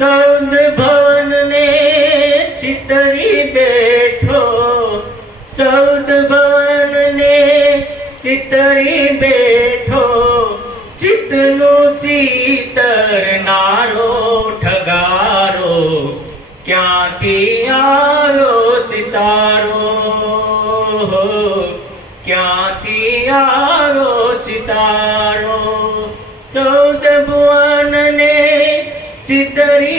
સૌદ ભવનને ચિતરી બેઠો. સૌદ ભવનને ચિતરી બેઠો. ચિતનું ચિતર નારો ઠગારો. ક્યાંથી આવ્યો ચિતારો? ક્યાંથી આવ્યો ચિતારો? ચૌદ ભુવનને ચિતરી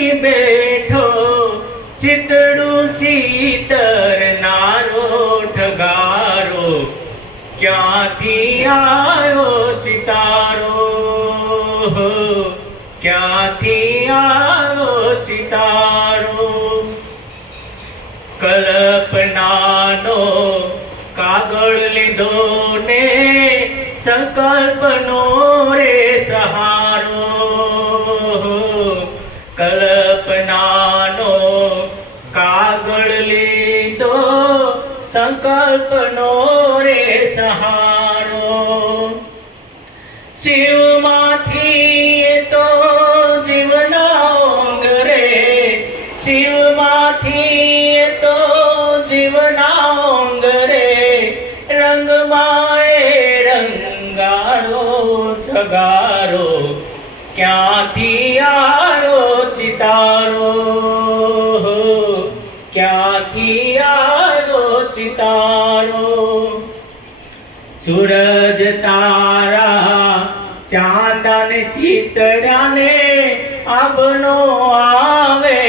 ક્યાંથી આવ્યો સિતારો? ક્યાંથી આવ્યો સિતારો? કલ્પનાનો કાગળ લીધો ને સંકલ્પનો રે સહારો. કલ્પનાનો કાગળ લીધો, સંકલ્પનો સહારો. શિવમાંથી એ તો જીવના ઓંગ રે શિવમાંથી એ તો જીવના ઓંગ રે રંગમાં એ રંગારો, જગારો. ક્યાંથી આવ્યો ચિતારો? ક્યાંથી આવ્યો ચિતારો? સૂરજ તારા ચાંદન ચિતરાને આબનો આવે.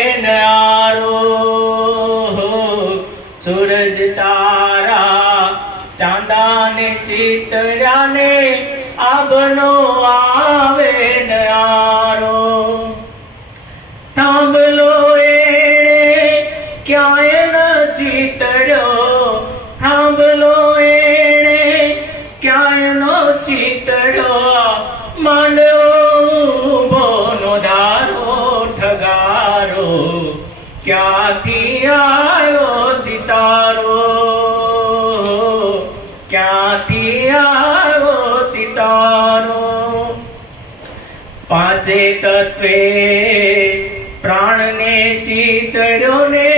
માંડવો બોનો ધારો ઠગારો, ક્યાંથી આવ્યો સિતારો? ક્યાંથી આવ્યો સિતારો? પાંચે તત્વે પ્રાણને ચિતડ્યો ને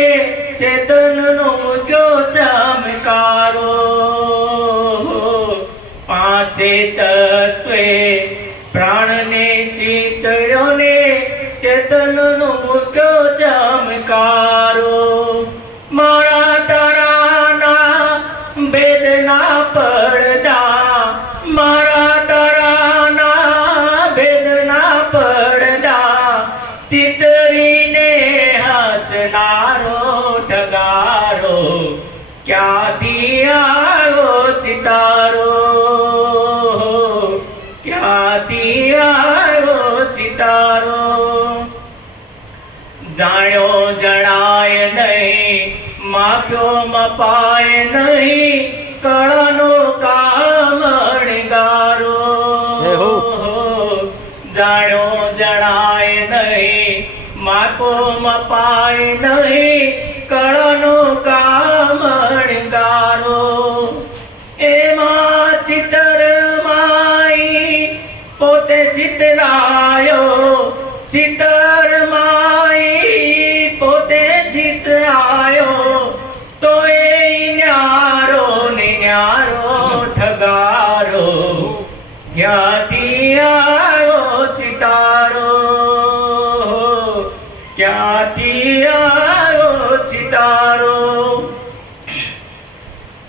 ચેતનનો મૂક્યો ચમકારો જાણ્યો જણાય નહીં માપ્યો મપાય નહીં કળાનો કામણગારો જય હો. જાણ્યો જણાય નહીં માપો મપાય નહીં કળાનો કામણગારો એમાં ચિતરમાઈ પોતે ચિતરાયો ચિતરમાઈ ક્યાંથી આવ્યો સિતારો? ક્યાંથી આવ્યો સિતારો?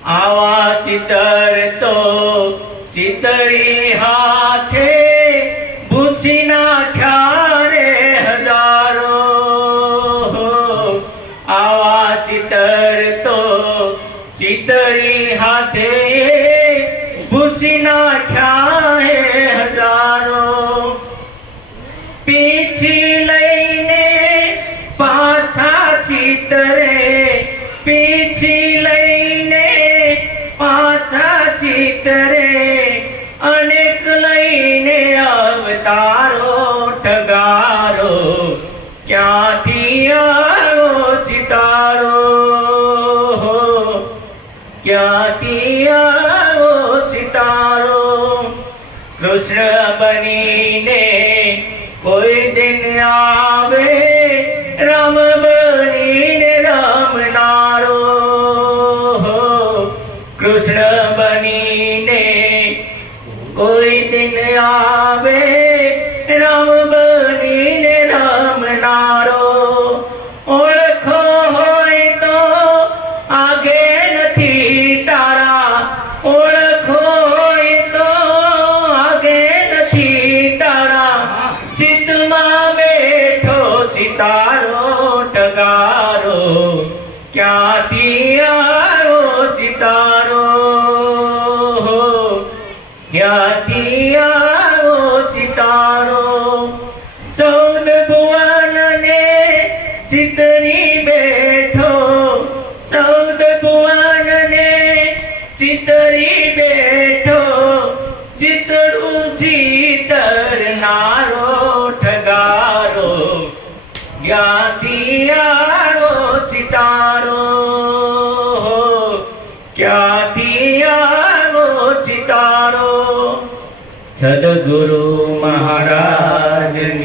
આવા ચિતર તો ચિતરી હાથે ભૂસી નાખ્યા રે હજારો. આવા ચિતર તો ચિતરી હાથે પીછી લઈને પાછા ચિતરે પીછી લઈને પાછા ચિતરે, અનેક લઈને અવતારો ઠગારો ક્યાંથી આવ્યો ચિતારો? ક્યાંથી આવ્યો ચિતારો? કૃષ્ણ બનીને yeah ચિતારો ટગારો, ક્યાંથી આવ્યો ચિતારો? ક્યાંથી આવ્યો ચિતારો? સૌદ ભુવનને ચિતરી બેઠો સૌદ ભુવનને ચિતરી બેઠો. સદગુરુ મહારાજ.